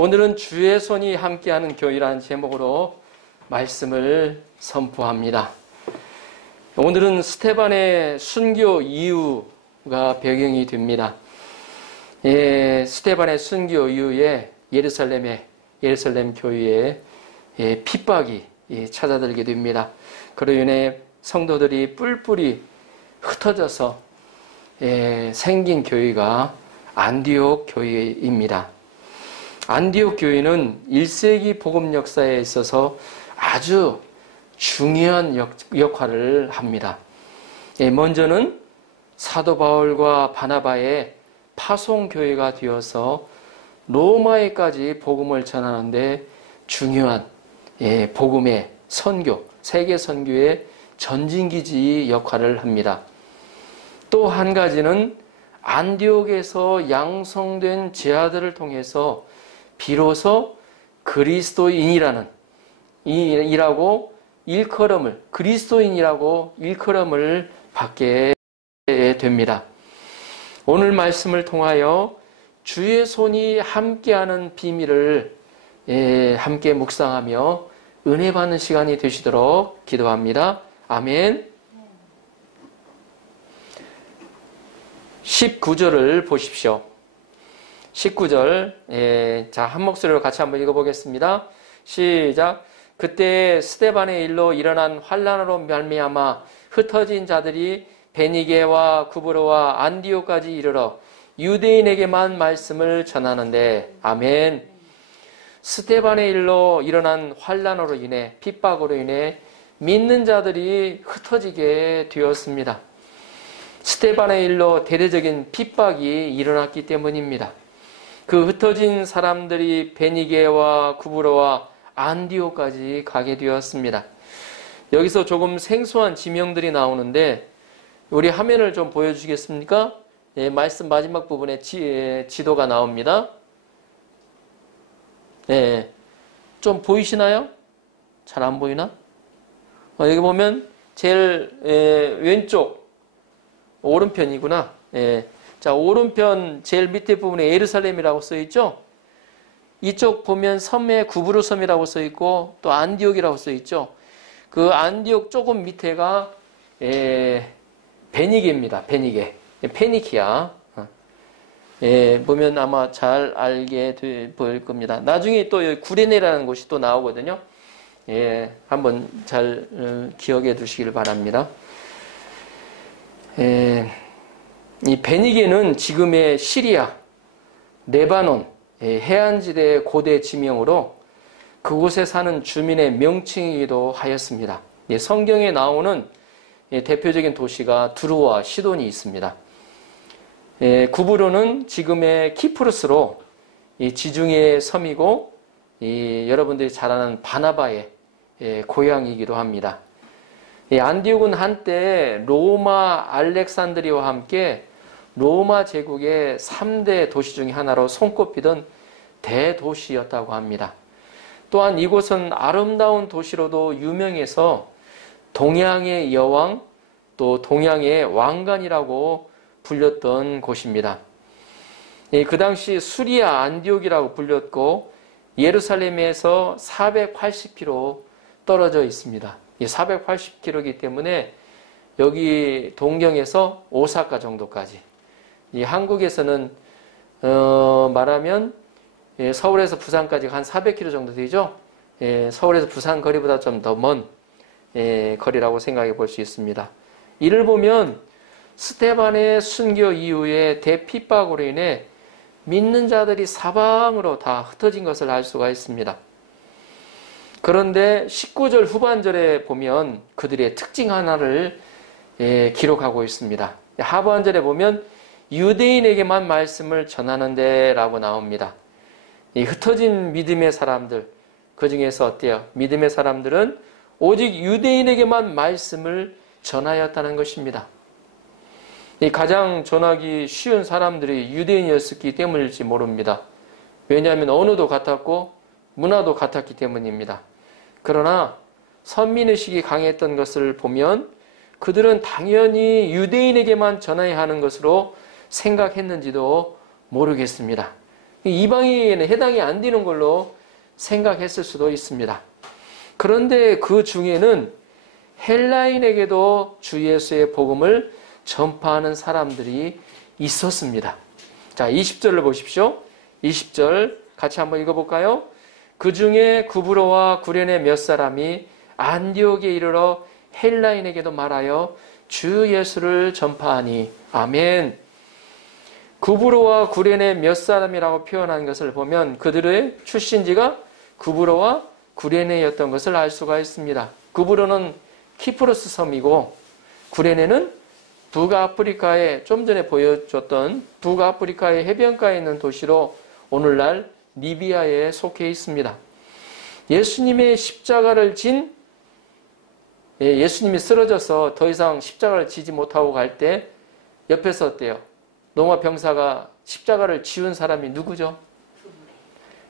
오늘은 주의 손이 함께하는 교회라는 제목으로 말씀을 선포합니다. 오늘은 스데반의 순교 이유가 배경이 됩니다. 스데반의 순교 이후에 예루살렘 교회에 핍박이 찾아들게 됩니다. 그로 인해 성도들이 뿔뿔이 흩어져서 생긴 교회가 안디옥 교회입니다. 안디옥 교회는 1세기 복음 역사에 있어서 아주 중요한 역할을 합니다. 먼저는 사도 바울과 바나바의 파송교회가 되어서 로마에까지 복음을 전하는데 중요한 복음의 선교, 세계 선교의 전진기지 역할을 합니다. 또 한 가지는 안디옥에서 양성된 제자들을 통해서 비로소 그리스도인이라고 일컬음을 받게 됩니다. 오늘 말씀을 통하여 주의 손이 함께하는 비밀을 함께 묵상하며 은혜 받는 시간이 되시도록 기도합니다. 아멘. 19절을 보십시오. 19절, 자, 한 목소리로 같이 한번 읽어보겠습니다. 시작. 그때 스데반의 일로 일어난 환난으로 말미암아 흩어진 자들이 베니게와 구브로와 안디옥까지 이르러 유대인에게만 말씀을 전하는데, 아멘. 스데반의 일로 일어난 환난으로 인해, 핍박으로 인해 믿는 자들이 흩어지게 되었습니다. 스데반의 일로 대대적인 핍박이 일어났기 때문입니다. 그 흩어진 사람들이 베니게와 구브로와 안디옥까지 가게 되었습니다. 여기서 조금 생소한 지명들이 나오는데 우리 화면을 좀 보여주시겠습니까? 말씀 마지막 부분에 지도가 나옵니다. 좀 보이시나요? 잘 안 보이나? 여기 보면 제일 왼쪽 오른편이구나. 자, 오른편 제일 밑에 부분에 예루살렘이라고 써있죠? 이쪽 보면 섬에 구브로 섬이라고 써있고 또 안디옥이라고 써있죠? 그 안디옥 조금 밑에가 베니게입니다. 페니키아. 보면 아마 잘 알게 보일 겁니다. 나중에 또 여기 구레네라는 곳이 또 나오거든요. 한번 잘 기억해 두시길 바랍니다. 이 베니게는 지금의 시리아, 레바논, 해안지대의 고대 지명으로 그곳에 사는 주민의 명칭이기도 하였습니다. 성경에 나오는 대표적인 도시가 두루와 시돈이 있습니다. 구브로는 지금의 키프루스로 지중해 섬이고 여러분들이 잘 아는 바나바의 고향이기도 합니다. 안디옥은 한때 로마 알렉산드리아와 함께 로마 제국의 3대 도시 중에 하나로 손꼽히던 대도시였다고 합니다. 또한 이곳은 아름다운 도시로도 유명해서 동양의 여왕 또 동양의 왕관이라고 불렸던 곳입니다. 그 당시 수리아 안디옥이라고 불렸고 예루살렘에서 480km 떨어져 있습니다. 480km이기 때문에 여기 동경에서 오사카 정도까지, 한국에서는 말하면 서울에서 부산까지 한 400km 정도 되죠. 서울에서 부산 거리보다 좀 더 먼 거리라고 생각해 볼 수 있습니다. 이를 보면 스데반의 순교 이후에 대핍박으로 인해 믿는 자들이 사방으로 다 흩어진 것을 알 수가 있습니다. 그런데 19절 후반절에 보면 그들의 특징 하나를 기록하고 있습니다. 하반절에 보면 유대인에게만 말씀을 전하는데 라고 나옵니다. 이 흩어진 믿음의 사람들, 그 중에서 어때요? 믿음의 사람들은 오직 유대인에게만 말씀을 전하였다는 것입니다. 이 가장 전하기 쉬운 사람들이 유대인이었기 때문일지 모릅니다. 왜냐하면 언어도 같았고 문화도 같았기 때문입니다. 그러나 선민의식이 강했던 것을 보면 그들은 당연히 유대인에게만 전해야 하는 것으로 생각했는지도 모르겠습니다. 이방인에게는 해당이 안 되는 걸로 생각했을 수도 있습니다. 그런데 그 중에는 헬라인에게도 주 예수의 복음을 전파하는 사람들이 있었습니다. 자, 20절을 보십시오. 20절 같이 한번 읽어볼까요? 그 중에 구브로와 구레네 몇 사람이 안디옥에 이르러 헬라인에게도 말하여 주 예수를 전파하니. 아멘. 구브로와 구레네 몇 사람이라고 표현한 것을 보면 그들의 출신지가 구브로와 구레네였던 것을 알 수가 있습니다. 구브로는 키프로스 섬이고 구레네는 북아프리카에 좀 전에 보여줬던 북아프리카의 해변가에 있는 도시로 오늘날 리비아에 속해 있습니다. 예수님의 십자가를 진 예수님이 쓰러져서 더 이상 십자가를 지지 못하고 갈 때 옆에서 어때요? 로마 병사가 십자가를 지운 사람이 누구죠?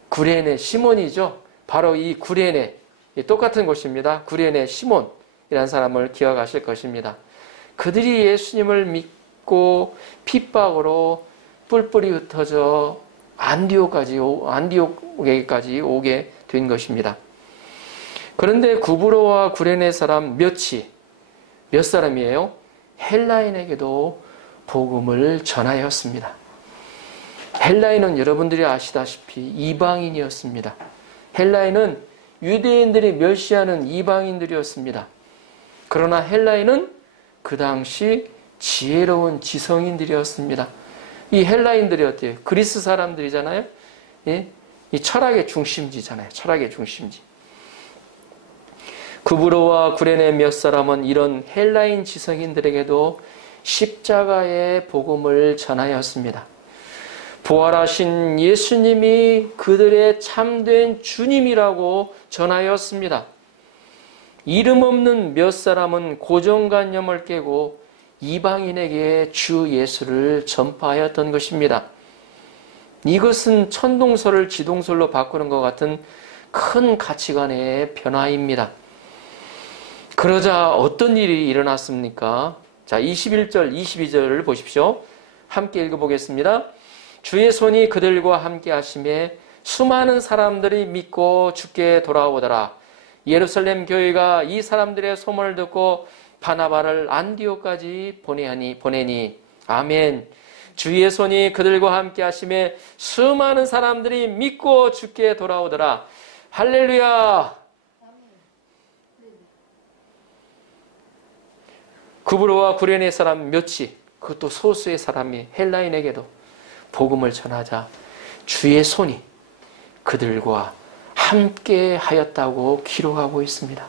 구레네 시몬이죠. 바로 이 구레네, 똑같은 곳입니다. 구레네 시몬이라는 사람을 기억하실 것입니다. 그들이 예수님을 믿고 핍박으로 뿔뿔이 흩어져 안디옥에까지 오게 된 것입니다. 그런데 구브로와 구레네 사람 몇 사람이에요? 헬라인에게도 복음을 전하였습니다. 헬라인은 여러분들이 아시다시피 이방인이었습니다. 헬라인은 유대인들이 멸시하는 이방인들이었습니다. 그러나 헬라인은 그 당시 지혜로운 지성인들이었습니다. 이 헬라인들이 어때요? 그리스 사람들이잖아요. 예? 이 철학의 중심지잖아요. 철학의 중심지. 구브로와 구레네 몇 사람은 이런 헬라인 지성인들에게도 십자가의 복음을 전하였습니다. 부활하신 예수님이 그들의 참된 주님이라고 전하였습니다. 이름 없는 몇 사람은 고정관념을 깨고 이방인에게 주 예수를 전파하였던 것입니다. 이것은 천동설을 지동설로 바꾸는 것 같은 큰 가치관의 변화입니다. 그러자 어떤 일이 일어났습니까? 자, 21절, 22절을 보십시오. 함께 읽어보겠습니다. 주의 손이 그들과 함께 하심에 수많은 사람들이 믿고 주께 돌아오더라. 예루살렘 교회가 이 사람들의 소문을 듣고 바나바를 안디옥까지 보내니. 아멘. 주의 손이 그들과 함께 하심에 수많은 사람들이 믿고 주께 돌아오더라. 할렐루야. 구브로와 구레네 사람 몇이, 그것도 소수의 사람이 헬라인에게도 복음을 전하자 주의 손이 그들과 함께 하였다고 기록하고 있습니다.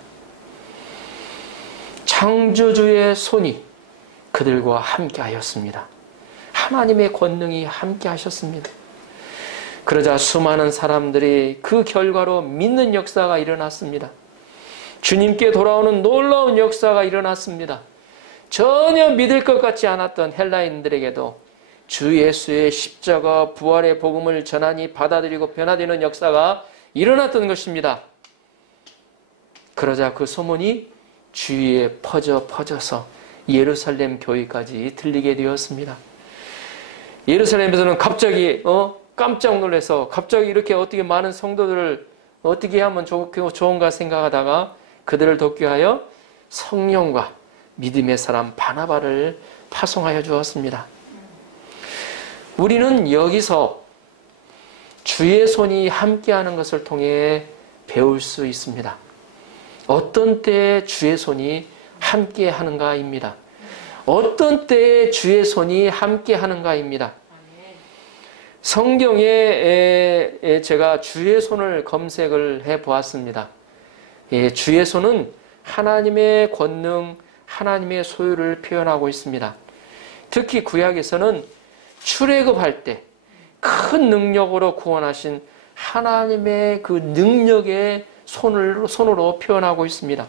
창조주의 손이 그들과 함께 하였습니다. 하나님의 권능이 함께 하셨습니다. 그러자 수많은 사람들이 그 결과로 믿는 역사가 일어났습니다. 주님께 돌아오는 놀라운 역사가 일어났습니다. 전혀 믿을 것 같지 않았던 헬라인들에게도 주 예수의 십자가 부활의 복음을 전하니 받아들이고 변화되는 역사가 일어났던 것입니다. 그러자 그 소문이 주위에 퍼져서 예루살렘 교회까지 들리게 되었습니다. 예루살렘에서는 갑자기 깜짝 놀라서 갑자기 이렇게 어떻게 많은 성도들을 어떻게 하면 좋은가 생각하다가 그들을 돕기 위하여 성령과 믿음의 사람 바나바를 파송하여 주었습니다. 우리는 여기서 주의 손이 함께하는 것을 통해 배울 수 있습니다. 어떤 때에 주의 손이 함께하는가입니다. 어떤 때에 주의 손이 함께하는가입니다. 성경에 제가 주의 손을 검색을 해보았습니다. 주의 손은 하나님의 권능, 하나님의 소유를 표현하고 있습니다. 특히 구약에서는 출애굽할 때 큰 능력으로 구원하신 하나님의 그 능력의 손으로 표현하고 있습니다.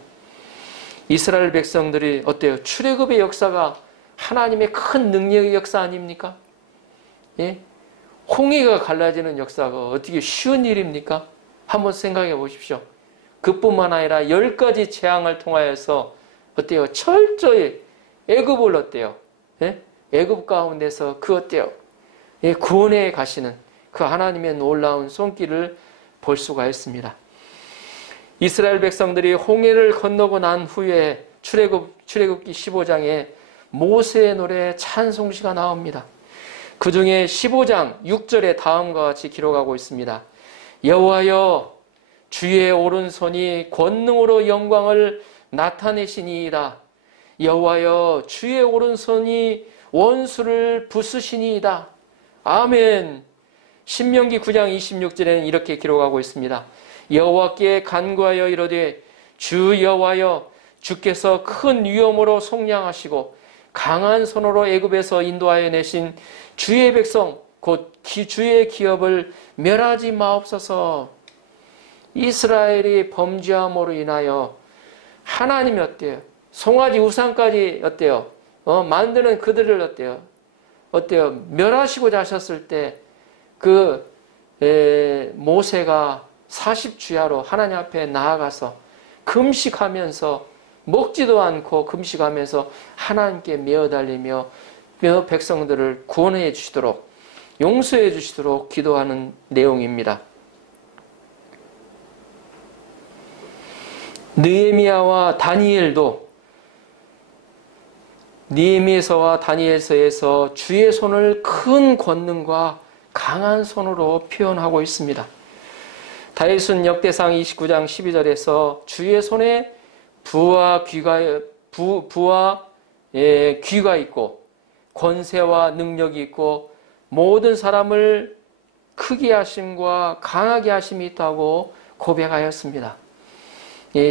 이스라엘 백성들이 어때요? 출애굽의 역사가 하나님의 큰 능력의 역사 아닙니까? 예? 홍해가 갈라지는 역사가 어떻게 쉬운 일입니까? 한번 생각해 보십시오. 그뿐만 아니라 10가지 재앙을 통하여서 어때요? 철저히 애굽을 어때요? 예? 애굽 가운데서 그 어때요? 예, 구원해 가시는 그 하나님의 놀라운 손길을 볼 수가 있습니다. 이스라엘 백성들이 홍해를 건너고 난 후에 출애굽기 15장에 모세의 노래 찬송시가 나옵니다. 그 중에 15장 6절에 다음과 같이 기록하고 있습니다. 여호와여 주의 오른손이 권능으로 영광을 나타내시니이다. 여호와여 주의 오른손이 원수를 부수시니이다. 아멘. 신명기 9장 26절에는 이렇게 기록하고 있습니다. 여호와께 간구하여 이르되 주 여호와여 주께서 큰 위엄으로 속량하시고 강한 손으로 애굽에서 인도하여 내신 주의 백성 곧 주의 기업을 멸하지 마옵소서. 이스라엘이 범죄함으로 인하여 하나님이 어때요? 송아지 우상까지 어때요? 만드는 그들을 어때요? 멸하시고자 하셨을 때 모세가 40주야로 하나님 앞에 나아가서 금식하면서 먹지도 않고 금식하면서 하나님께 메어달리며 백성들을 구원해 주시도록 용서해 주시도록 기도하는 내용입니다. 느헤미야와 다니엘도 느헤미야서와 다니엘서에서 주의 손을 큰 권능과 강한 손으로 표현하고 있습니다. 다윗은 역대상 29장 12절에서 주의 손에 부와 귀가 있고 권세와 능력이 있고 모든 사람을 크게 하심과 강하게 하심이 있다고 고백하였습니다.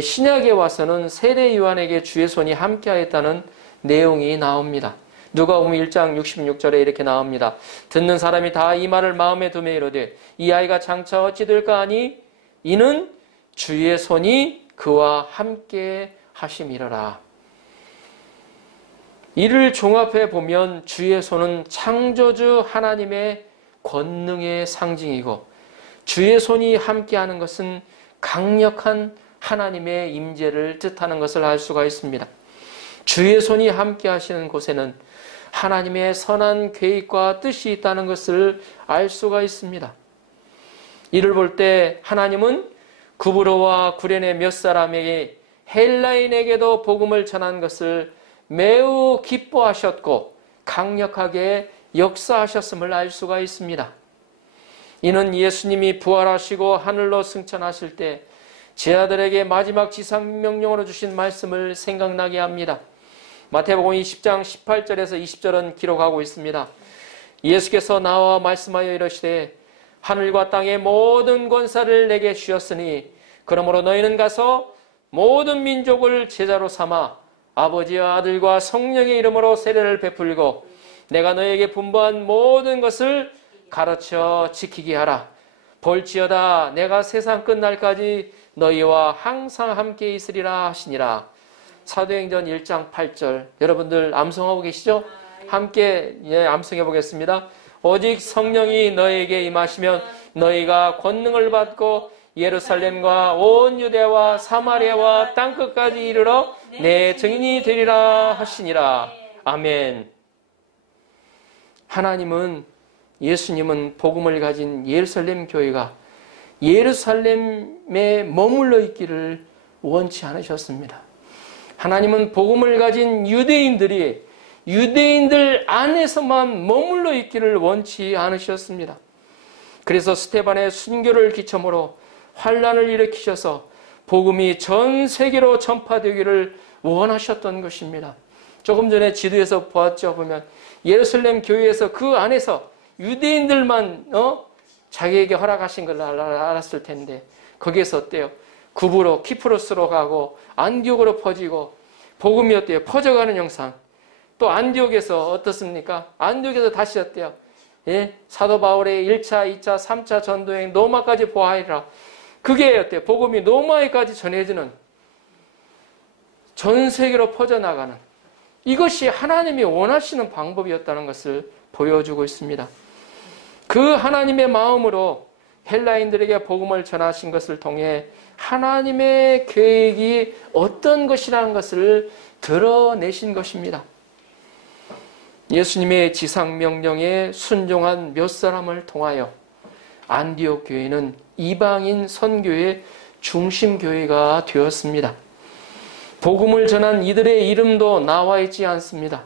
신약에 와서는 세례 요한에게 주의 손이 함께하였다는 내용이 나옵니다. 누가복음 1장 66절에 이렇게 나옵니다. 듣는 사람이 다 이 말을 마음에 두며 이르되 이 아이가 장차 어찌 될까 하니 이는 주의 손이 그와 함께 하심이러라. 이를 종합해 보면 주의 손은 창조주 하나님의 권능의 상징이고 주의 손이 함께하는 것은 강력한 하나님의 임재를 뜻하는 것을 알 수가 있습니다. 주의 손이 함께 하시는 곳에는 하나님의 선한 계획과 뜻이 있다는 것을 알 수가 있습니다. 이를 볼 때 하나님은 구브로와 구레네 몇 사람에게 헬라인에게도 복음을 전한 것을 매우 기뻐하셨고 강력하게 역사하셨음을 알 수가 있습니다. 이는 예수님이 부활하시고 하늘로 승천하실 때 제자들에게 마지막 지상명령으로 주신 말씀을 생각나게 합니다. 마태복음 20장 18절에서 20절은 기록하고 있습니다. 예수께서 나와 말씀하여 이르시되 하늘과 땅의 모든 권세를 내게 주셨으니 그러므로 너희는 가서 모든 민족을 제자로 삼아 아버지와 아들과 성령의 이름으로 세례를 베풀고 내가 너희에게 분부한 모든 것을 가르쳐 지키게 하라. 볼지어다 내가 세상 끝날까지 너희와 항상 함께 있으리라 하시니라. 사도행전 1장 8절 여러분들 암송하고 계시죠? 함께 암송해 보겠습니다. 오직 성령이 너희에게 임하시면 너희가 권능을 받고 예루살렘과 온 유대와 사마리아와 땅끝까지 이르러 내 증인이 되리라 하시니라. 아멘. 하나님은 예수님은 복음을 가진 예루살렘 교회가 예루살렘에 머물러 있기를 원치 않으셨습니다. 하나님은 복음을 가진 유대인들이 유대인들 안에서만 머물러 있기를 원치 않으셨습니다. 그래서 스데반의 순교를 기점으로 환란을 일으키셔서 복음이 전 세계로 전파되기를 원하셨던 것입니다. 조금 전에 지도에서 보았죠. 보면 예루살렘 교회에서 그 안에서 유대인들만 자기에게 허락하신 걸 알았을 텐데 거기에서 어때요? 구브로 키프로스로 가고 안디옥으로 퍼지고 복음이 어때요? 퍼져가는 형상. 또 안디옥에서 어떻습니까? 안디옥에서 다시 어때요? 사도 바울의 1차, 2차, 3차 전도행 로마까지 보아하리라. 그게 어때요? 복음이 로마에까지 전해지는 전 세계로 퍼져나가는 이것이 하나님이 원하시는 방법이었다는 것을 보여주고 있습니다. 그 하나님의 마음으로 헬라인들에게 복음을 전하신 것을 통해 하나님의 계획이 어떤 것이라는 것을 드러내신 것입니다. 예수님의 지상명령에 순종한 몇 사람을 통하여 안디옥 교회는 이방인 선교의 중심 교회가 되었습니다. 복음을 전한 이들의 이름도 나와 있지 않습니다.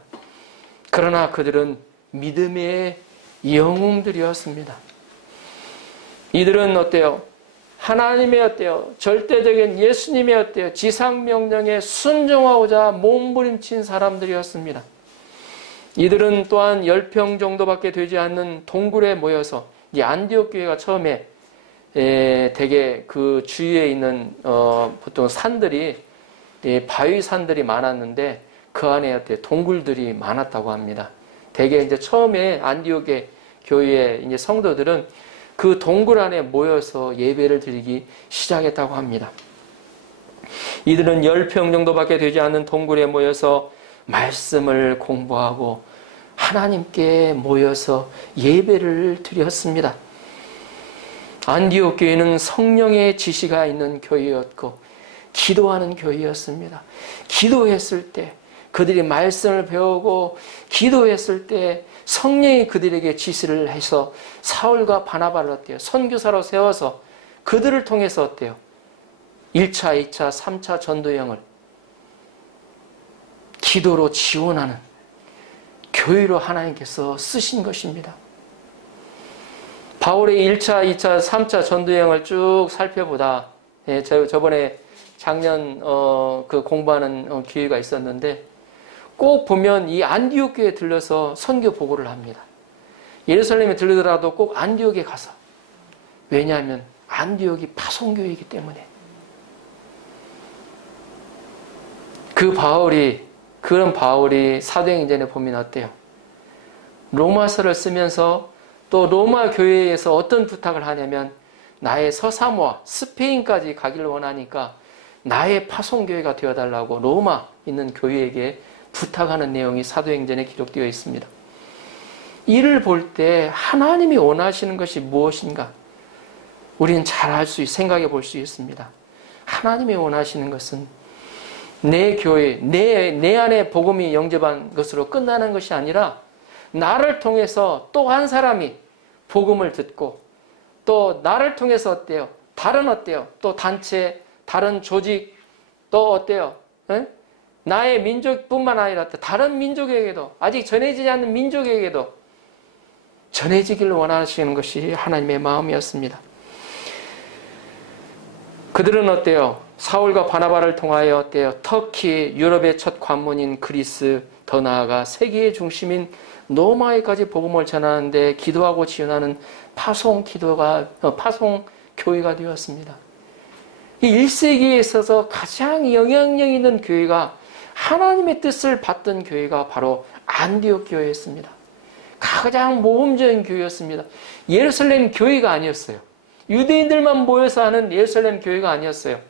그러나 그들은 믿음의 영웅들이었습니다. 이들은 어때요? 하나님의 어때요? 절대적인 예수님의 어때요? 지상명령에 순종하고자 몸부림친 사람들이었습니다. 이들은 또한 10평 정도밖에 되지 않는 동굴에 모여서 이 안디옥 교회가 처음에 되게 그 주위에 있는 보통 산들이 바위 산들이 많았는데 그 안에 어때 동굴들이 많았다고 합니다. 되게 이제 처음에 안디옥의 교회의 이제 성도들은 그 동굴 안에 모여서 예배를 드리기 시작했다고 합니다. 이들은 10평 정도밖에 되지 않는 동굴에 모여서 말씀을 공부하고 하나님께 모여서 예배를 드렸습니다. 안디옥 교회는 성령의 지시가 있는 교회였고 기도하는 교회였습니다. 기도했을 때 그들이 말씀을 배우고 기도했을 때 성령이 그들에게 지시를 해서 사울과 바나바를 어때요? 선교사로 세워서 그들을 통해서 어때요? 1차, 2차, 3차 전도여행을 기도로 지원하는 교회로 하나님께서 쓰신 것입니다. 바울의 1차, 2차, 3차 전도여행을 쭉 살펴보다 저번에 작년 그 공부하는 기회가 있었는데 꼭 보면 이 안디옥 교회에 들러서 선교 보고를 합니다. 예루살렘에 들르더라도 꼭 안디옥에 가서. 왜냐하면 안디옥이 파송교회이기 때문에. 그런 바울이 사도행전에 보면 어때요? 로마서를 쓰면서 또 로마 교회에서 어떤 부탁을 하냐면 나의 서사모아 스페인까지 가기를 원하니까 나의 파송교회가 되어달라고 로마 있는 교회에게 부탁하는 내용이 사도행전에 기록되어 있습니다. 이를 볼 때 하나님이 원하시는 것이 무엇인가? 우리는 잘 생각해 볼 수 있습니다. 하나님이 원하시는 것은 내 교회, 내 안에 복음이 영접한 것으로 끝나는 것이 아니라 나를 통해서 또 한 사람이 복음을 듣고 또 나를 통해서 어때요? 또 단체, 다른 조직, 또 어때요? 에? 나의 민족뿐만 아니라 다른 민족에게도 아직 전해지지 않는 민족에게도 전해지기를 원하시는 것이 하나님의 마음이었습니다. 그들은 어때요? 사울과 바나바를 통하여 어때요? 터키, 유럽의 첫 관문인 그리스, 더 나아가 세계의 중심인 로마에까지 복음을 전하는데 기도하고 지원하는 파송 교회가 되었습니다. 이 1세기에 있어서 가장 영향력 있는 교회가 하나님의 뜻을 받던 교회가 바로 안디옥 교회였습니다. 가장 모범적인 교회였습니다. 예루살렘 교회가 아니었어요. 유대인들만 모여서 하는 예루살렘 교회가 아니었어요.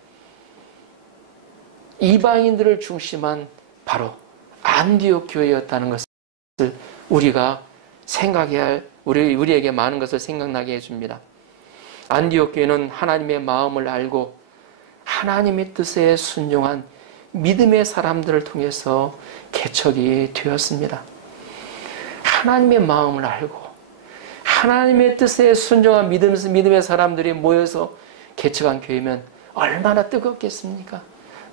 이방인들을 중심한 바로 안디옥 교회였다는 것을 우리가 생각해야 할, 우리에게 많은 것을 생각나게 해줍니다. 안디옥 교회는 하나님의 마음을 알고 하나님의 뜻에 순종한 믿음의 사람들을 통해서 개척이 되었습니다. 하나님의 마음을 알고 하나님의 뜻에 순종한 믿음의 사람들이 모여서 개척한 교회면 얼마나 뜨겁겠습니까?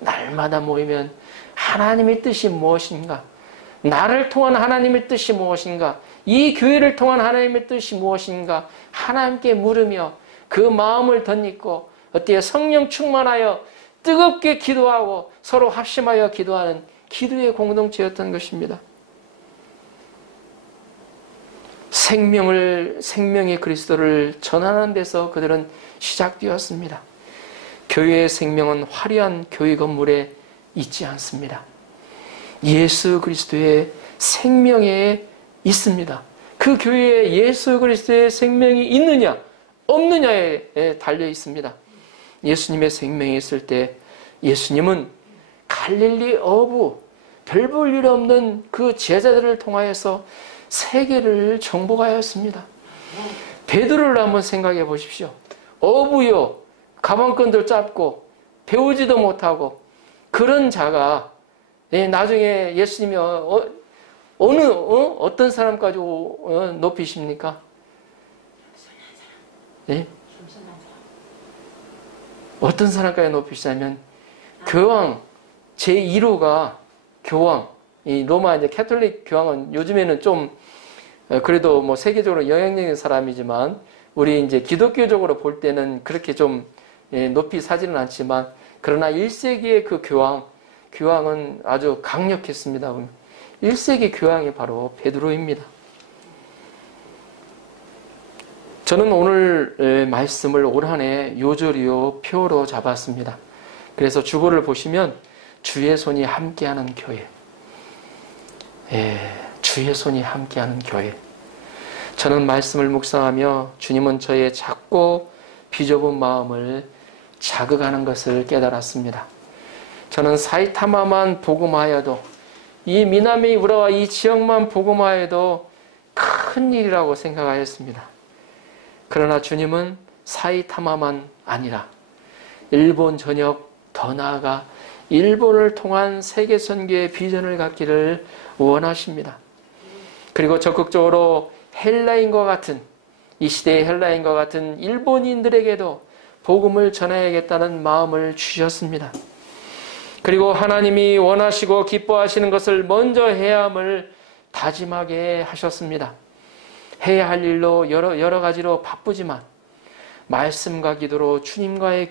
날마다 모이면 하나님의 뜻이 무엇인가? 나를 통한 하나님의 뜻이 무엇인가? 이 교회를 통한 하나님의 뜻이 무엇인가? 하나님께 물으며 그 마음을 덧입고 어때요? 성령 충만하여 뜨겁게 기도하고 서로 합심하여 기도하는 기도의 공동체였던 것입니다. 생명의 그리스도를 전하는 데서 그들은 시작되었습니다. 교회의 생명은 화려한 교회 건물에 있지 않습니다. 예수 그리스도의 생명에 있습니다. 그 교회에 예수 그리스도의 생명이 있느냐 없느냐에 달려 있습니다. 예수님의 생명이 있을 때 예수님은 갈릴리 어부 별 볼 일 없는 그 제자들을 통하여서 세계를 정복하였습니다. 베드로를 한번 생각해 보십시오. 어부요, 가방끈들 짧고 배우지도 못하고 그런 자가 나중에 예수님이 어떤 사람까지 높이십니까? 예? 어떤 사람까지 높이시냐면 교황 제1호가 교황, 이 로마 이제 캐톨릭 교황은 요즘에는 좀 그래도 뭐 세계적으로 영향력인 사람이지만 우리 이제 기독교적으로 볼 때는 그렇게 좀 높이 사지는 않지만 그러나 1세기의 그 교황은 아주 강력했습니다. 1세기 교황이 바로 베드로입니다. 저는 오늘 말씀을 올 한 해 요조리오 표로 잡았습니다. 그래서 주보를 보시면 주의 손이 함께하는 교회. 주의 손이 함께하는 교회. 저는 말씀을 묵상하며 주님은 저의 작고 비좁은 마음을 자극하는 것을 깨달았습니다. 저는 사이타마만 복음하여도 이 미나미 우라와 이 지역만 복음하여도 큰 일이라고 생각하였습니다. 그러나 주님은 사이타마만 아니라 일본 전역 더 나아가 일본을 통한 세계 선교의 비전을 갖기를 원하십니다. 그리고 적극적으로 헬라인과 같은 이 시대의 헬라인과 같은 일본인들에게도 복음을 전해야겠다는 마음을 주셨습니다. 그리고 하나님이 원하시고 기뻐하시는 것을 먼저 해야 함을 다짐하게 하셨습니다. 해야 할 일로 여러 가지로 바쁘지만 말씀과 기도로 주님과의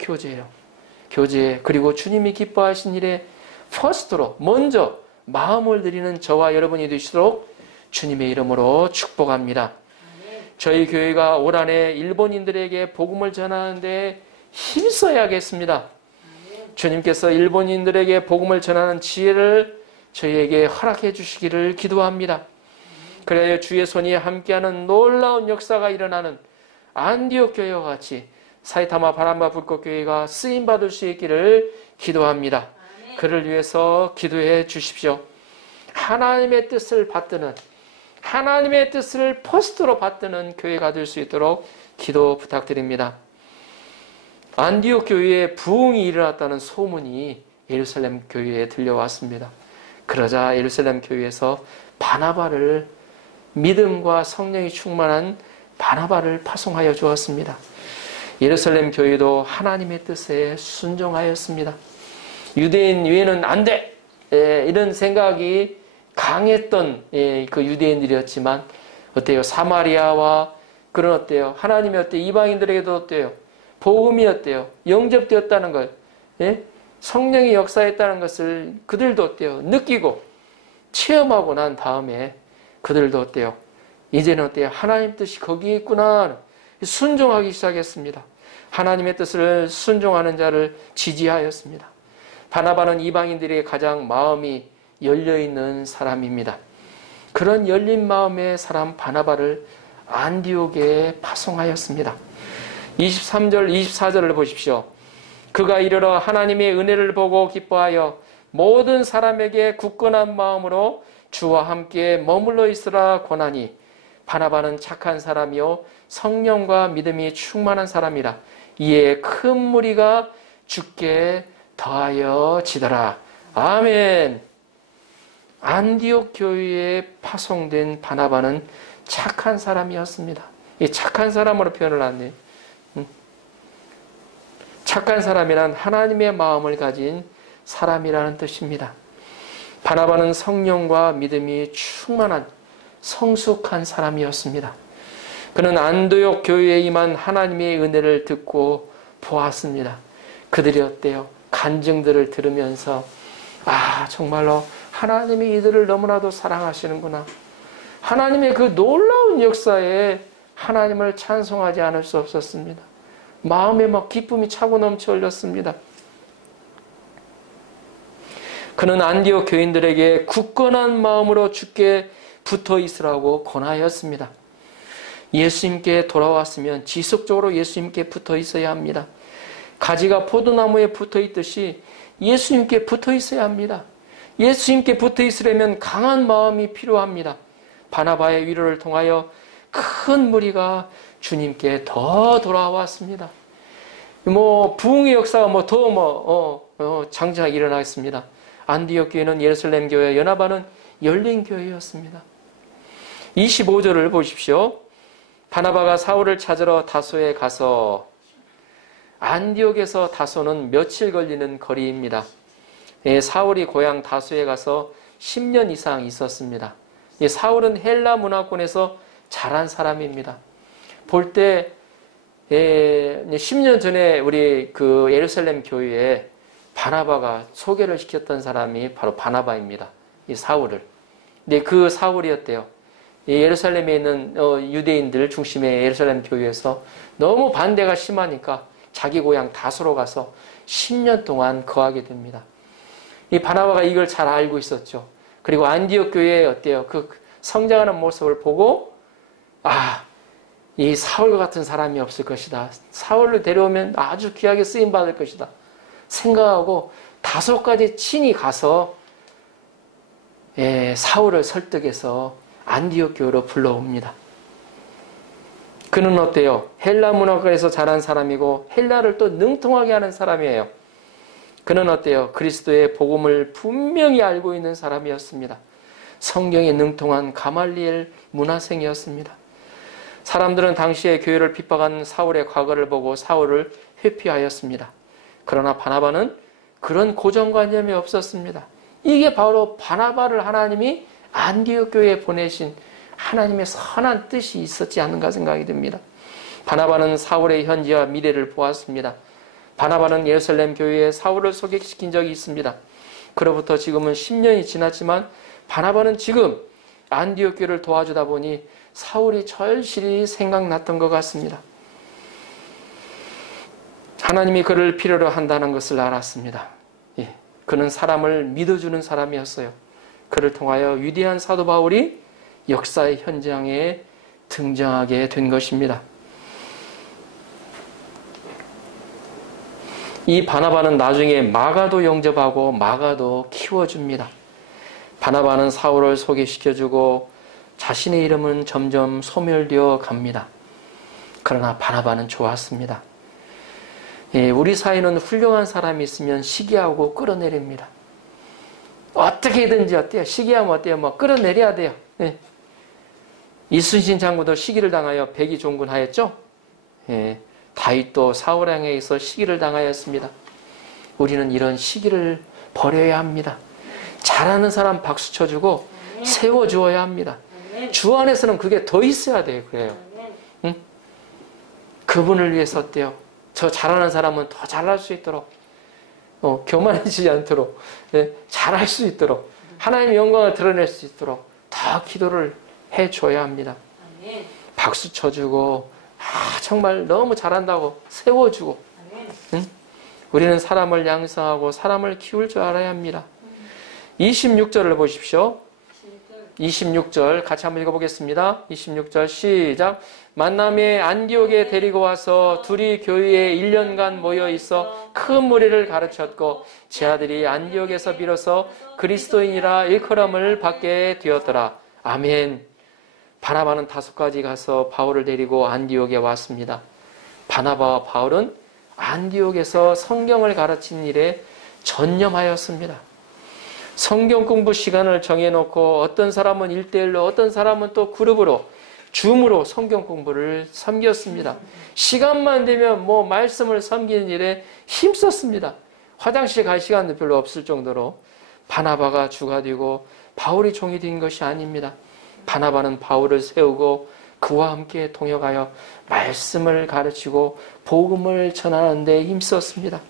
교제 그리고 주님이 기뻐하신 일에 퍼스트로 먼저 마음을 드리는 저와 여러분이 되시도록 주님의 이름으로 축복합니다. 저희 교회가 올 한 해 일본인들에게 복음을 전하는데 힘써야겠습니다. 주님께서 일본인들에게 복음을 전하는 지혜를 저희에게 허락해 주시기를 기도합니다. 그래야 주의 손이 함께하는 놀라운 역사가 일어나는 안디옥 교회와 같이 사이타마 바람바 불꽃교회가 쓰임받을 수 있기를 기도합니다. 그를 위해서 기도해 주십시오. 하나님의 뜻을 받드는, 하나님의 뜻을 퍼스트로 받드는 교회가 될 수 있도록 기도 부탁드립니다. 안디옥 교회에 부흥이 일어났다는 소문이 예루살렘 교회에 들려왔습니다. 그러자 예루살렘 교회에서 바나바를, 믿음과 성령이 충만한 바나바를 파송하여 주었습니다. 예루살렘 교회도 하나님의 뜻에 순종하였습니다. 유대인 외에는 안 돼! 이런 생각이 강했던 그 유대인들이었지만 어때요? 사마리아와 그런 어때요? 하나님이 어때요? 이방인들에게도 어때요? 복음이 어때요? 영접되었다는 걸, 성령이 역사했다는 것을 그들도 어때요? 느끼고 체험하고 난 다음에 그들도 어때요? 이제는 어때요? 하나님 뜻이 거기에 있구나. 순종하기 시작했습니다. 하나님의 뜻을 순종하는 자를 지지하였습니다. 바나바는 이방인들에게 가장 마음이 열려있는 사람입니다. 그런 열린 마음의 사람 바나바를 안디옥에 파송하였습니다. 23절, 24절을 보십시오. 그가 이르러 하나님의 은혜를 보고 기뻐하여 모든 사람에게 굳건한 마음으로 주와 함께 머물러 있으라 권하니 바나바는 착한 사람이요 성령과 믿음이 충만한 사람이라. 이에 큰 무리가 주께 더하여 지더라. 아멘. 안디옥 교회에 파송된 바나바는 착한 사람이었습니다. 이 착한 사람으로 표현을 하네요. 착한 사람이란 하나님의 마음을 가진 사람이라는 뜻입니다. 바나바는 성령과 믿음이 충만한 성숙한 사람이었습니다. 그는 안디옥 교회에 임한 하나님의 은혜를 듣고 보았습니다. 그들이 어때요? 간증들을 들으면서 정말로 하나님이 이들을 너무나도 사랑하시는구나. 하나님의 그 놀라운 역사에 하나님을 찬송하지 않을 수 없었습니다. 마음에 막 기쁨이 차고 넘쳐 흘렸습니다. 그는 안디옥 교인들에게 굳건한 마음으로 주께 붙어 있으라고 권하였습니다. 예수님께 돌아왔으면 지속적으로 예수님께 붙어 있어야 합니다. 가지가 포도나무에 붙어 있듯이 예수님께 붙어 있어야 합니다. 예수님께 붙어 있으려면 강한 마음이 필요합니다. 바나바의 위로를 통하여 큰 무리가 주님께 더 돌아왔습니다. 부흥의 역사가 장차가 일어나겠습니다. 안디옥 교회는 예루살렘 교회와 연합하는 열린 교회였습니다. 25절을 보십시오. 바나바가 사울을 찾으러 다소에 가서, 안디옥에서 다소는 며칠 걸리는 거리입니다. 사울이 고향 다소에 가서 10년 이상 있었습니다. 사울은 헬라 문화권에서 자란 사람입니다. 볼 때 10년 전에 우리 그 예루살렘 교회에 바나바가 소개를 시켰던 사람이 바로 바나바입니다. 이 사울을. 근데 그 사울이었대요. 예루살렘에 있는 유대인들 중심의 예루살렘 교회에서 너무 반대가 심하니까 자기 고향 다소로 가서 10년 동안 거하게 됩니다. 이 바나바가 이걸 잘 알고 있었죠. 그리고 안디옥 교회에 어때요? 그 성장하는 모습을 보고, 이 사울과 같은 사람이 없을 것이다. 사울을 데려오면 아주 귀하게 쓰임받을 것이다. 생각하고 다소까지 친히 가서 사울을 설득해서 안디옥 교회로 불러옵니다. 그는 어때요? 헬라 문화권에서 자란 사람이고 헬라를 또 능통하게 하는 사람이에요. 그는 어때요? 그리스도의 복음을 분명히 알고 있는 사람이었습니다. 성경에 능통한 가말리엘 문화생이었습니다. 사람들은 당시에 교회를 핍박한 사울의 과거를 보고 사울을 회피하였습니다. 그러나 바나바는 그런 고정관념이 없었습니다. 이게 바로 바나바를 하나님이 안디옥 교회에 보내신 하나님의 선한 뜻이 있었지 않는가 생각이 듭니다. 바나바는 사울의 현재와 미래를 보았습니다. 바나바는 예루살렘 교회에 사울을 소개시킨 적이 있습니다. 그로부터 지금은 10년이 지났지만 바나바는 지금 안디옥 교회를 도와주다 보니 사울이 절실히 생각났던 것 같습니다. 하나님이 그를 필요로 한다는 것을 알았습니다. 그는 사람을 믿어주는 사람이었어요. 그를 통하여 위대한 사도 바울이 역사의 현장에 등장하게 된 것입니다. 이 바나바는 나중에 마가도 영접하고 마가도 키워줍니다. 바나바는 사울을 소개시켜주고 자신의 이름은 점점 소멸되어 갑니다. 그러나 바나바는 좋았습니다. 우리 사이는 훌륭한 사람이 있으면 시기하고 끌어내립니다. 어떻게든지 어때요? 시기하면 어때요? 끌어내려야 돼요. 이순신 장군도 시기를 당하여 백이 종군하였죠? 다윗도 사울왕에 의해서 시기를 당하였습니다. 우리는 이런 시기를 버려야 합니다. 잘하는 사람 박수 쳐주고 세워주어야 합니다. 주 안에서는 그게 더 있어야 돼요. 그래요. 응? 그분을 위해서 어때요? 저 잘하는 사람은 더 잘할 수 있도록, 교만해지지 않도록, 잘할 수 있도록, 하나님의 영광을 드러낼 수 있도록 더 기도를 해줘야 합니다. 박수 쳐주고, 정말 너무 잘한다고 세워주고, 응? 우리는 사람을 양성하고 사람을 키울 줄 알아야 합니다. 26절을 보십시오. 26절 같이 한번 읽어보겠습니다. 26절 시작. 만남에 안디옥에 데리고 와서 둘이 교회에 1년간 모여 있어 큰 무리를 가르쳤고 제 아들이 안디옥에서 비로소 그리스도인이라 일컬음을 받게 되었더라. 아멘. 바나바는 다소까지 가서 바울을 데리고 안디옥에 왔습니다. 바나바와 바울은 안디옥에서 성경을 가르치는 일에 전념하였습니다. 성경 공부 시간을 정해놓고 어떤 사람은 1대1로 어떤 사람은 또 그룹으로 줌으로 성경 공부를 섬겼습니다. 시간만 되면 말씀을 섬기는 일에 힘썼습니다. 화장실 갈 시간도 별로 없을 정도로 바나바가 주가 되고 바울이 종이 된 것이 아닙니다. 바나바는 바울을 세우고 그와 함께 동역하여 말씀을 가르치고 복음을 전하는 데 힘썼습니다.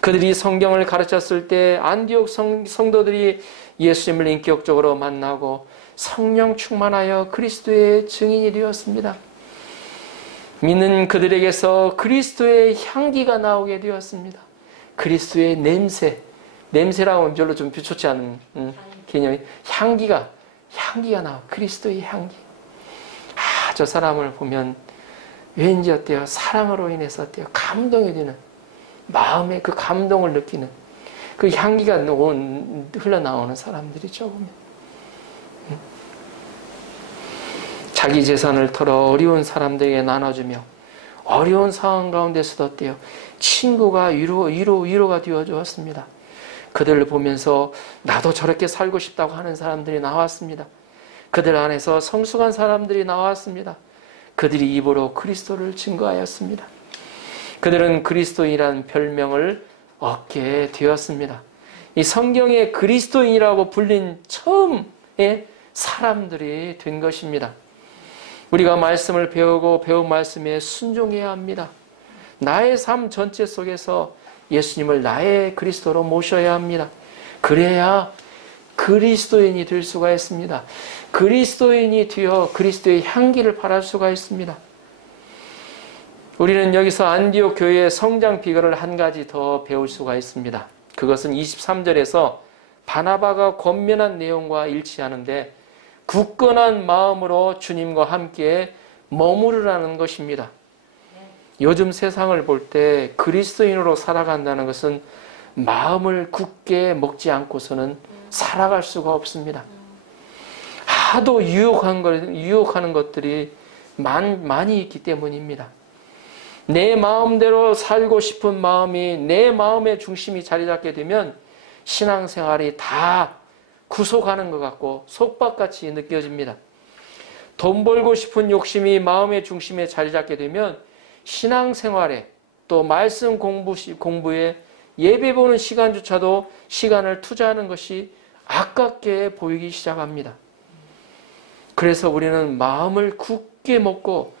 그들이 성경을 가르쳤을 때 안디옥 성도들이 예수님을 인격적으로 만나고 성령 충만하여 그리스도의 증인이 되었습니다. 믿는 그들에게서 그리스도의 향기가 나오게 되었습니다. 그리스도의 냄새라고 하면 별로 좀 좋지 않은 개념이 향기가 나와. 그리스도의 향기. 저 사람을 보면 왠지 어때요? 사랑으로 인해서 어때요? 감동이 되는 마음의 그 감동을 느끼는 그 향기가 흘러나오는 사람들이죠. 보면. 자기 재산을 털어 어려운 사람들에게 나눠주며 어려운 상황 가운데서도 어때요? 친구가 위로가 되어 주었습니다. 그들을 보면서 나도 저렇게 살고 싶다고 하는 사람들이 나왔습니다. 그들 안에서 성숙한 사람들이 나왔습니다. 그들이 입으로 그리스도를 증거하였습니다. 그들은 그리스도인이라는 별명을 얻게 되었습니다. 이 성경에 그리스도인이라고 불린 처음의 사람들이 된 것입니다. 우리가 말씀을 배우고 배운 말씀에 순종해야 합니다. 나의 삶 전체 속에서 예수님을 나의 그리스도로 모셔야 합니다. 그래야 그리스도인이 될 수가 있습니다. 그리스도인이 되어 그리스도의 향기를 발할 수가 있습니다. 우리는 여기서 안디옥 교회의 성장 비결을 한 가지 더 배울 수가 있습니다. 그것은 23절에서 바나바가 권면한 내용과 일치하는데 굳건한 마음으로 주님과 함께 머무르라는 것입니다. 요즘 세상을 볼 때 그리스도인으로 살아간다는 것은 마음을 굳게 먹지 않고서는 살아갈 수가 없습니다. 하도 유혹하는 것들이 많이 있기 때문입니다. 내 마음대로 살고 싶은 마음이 내 마음의 중심이 자리 잡게 되면 신앙생활이 다 구속하는 것 같고 속박같이 느껴집니다. 돈 벌고 싶은 욕심이 마음의 중심에 자리 잡게 되면 신앙생활에 또 말씀 공부에 예배 보는 시간조차도 시간을 투자하는 것이 아깝게 보이기 시작합니다. 그래서 우리는 마음을 굳게 먹고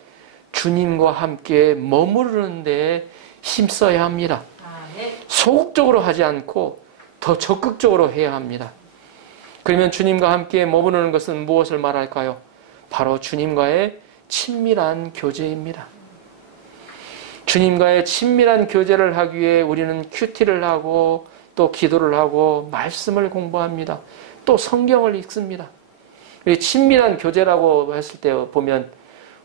주님과 함께 머무르는 데 힘써야 합니다. 소극적으로 하지 않고 더 적극적으로 해야 합니다. 그러면 주님과 함께 머무르는 것은 무엇을 말할까요? 바로 주님과의 친밀한 교제입니다. 주님과의 친밀한 교제를 하기 위해 우리는 큐티를 하고 또 기도를 하고 말씀을 공부합니다. 또 성경을 읽습니다. 친밀한 교제라고 했을 때 보면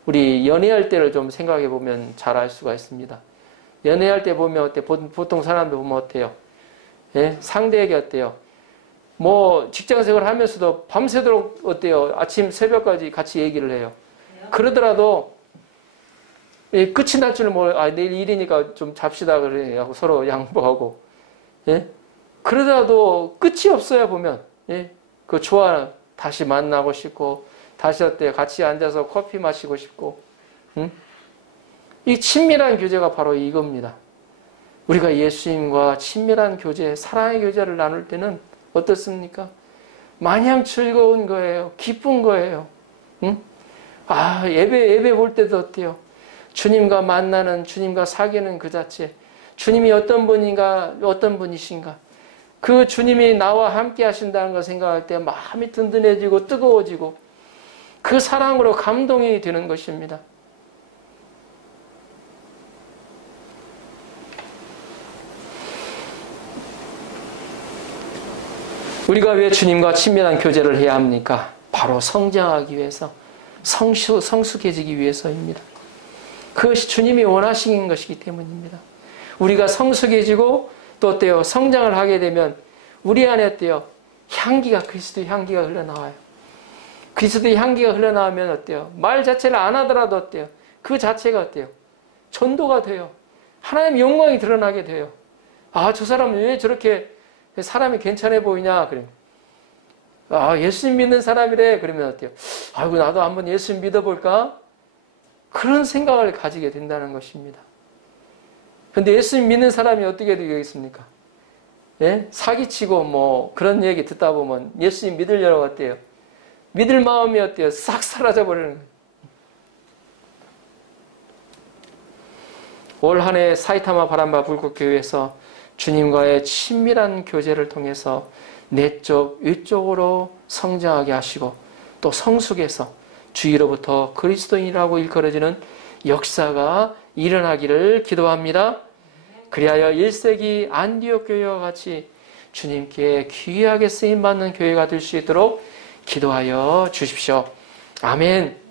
우리 연애할 때를 좀 생각해 보면 잘 알 수가 있습니다. 연애할 때 보면 어때? 보통 사람들 보면 어때요? 예? 상대에게 어때요? 뭐 직장생활 하면서도 밤새도록 어때요? 아침 새벽까지 같이 얘기를 해요. 그러더라도 끝이 날 줄은 내일 일이니까 좀 잡시다 그래 하고 서로 양보하고, 예? 그러다도 끝이 없어요 보면, 예? 그 좋아 다시 만나고 싶고 다시 어때요? 같이 앉아서 커피 마시고 싶고, 응? 이 친밀한 교제가 바로 이겁니다. 우리가 예수님과 친밀한 교제, 사랑의 교제를 나눌 때는 어떻습니까? 마냥 즐거운 거예요. 기쁜 거예요. 응? 예배 볼 때도 어때요? 주님과 만나는, 주님과 사귀는 그 자체, 주님이 어떤 분이신가, 그 주님이 나와 함께 하신다는 걸 생각할 때 마음이 든든해지고 뜨거워지고 그 사랑으로 감동이 되는 것입니다. 우리가 왜 주님과 친밀한 교제를 해야 합니까? 바로 성장하기 위해서, 성숙해지기 위해서입니다. 그것이 주님이 원하시는 것이기 때문입니다. 우리가 성숙해지고 또 어때요? 성장을 하게 되면 우리 안에 어때요? 그리스도의 향기가 흘러나와요. 그리스도의 향기가 흘러나오면 어때요? 말 자체를 안 하더라도 어때요? 그 자체가 어때요? 전도가 돼요. 하나님의 영광이 드러나게 돼요. 저 사람은 왜 저렇게 사람이 괜찮아 보이냐? 그러면 예수님 믿는 사람이래. 그러면 어때요? 나도 한번 예수님 믿어볼까? 그런 생각을 가지게 된다는 것입니다. 그런데 예수님 믿는 사람이 어떻게 되겠습니까? 예? 사기치고 그런 얘기 듣다 보면 예수님 믿으려고 어때요? 믿을 마음이 어때요? 싹 사라져 버리는 거예요. 올 한 해 사이타마 바람바 불꽃교회에서 주님과의 친밀한 교제를 통해서 내적, 위쪽으로 성장하게 하시고 또 성숙해서 주위로부터 그리스도인이라고 일컬어지는 역사가 일어나기를 기도합니다. 그리하여 1세기 안디옥 교회와 같이 주님께 귀하게 쓰임받는 교회가 될 수 있도록 기도하여 주십시오. 아멘.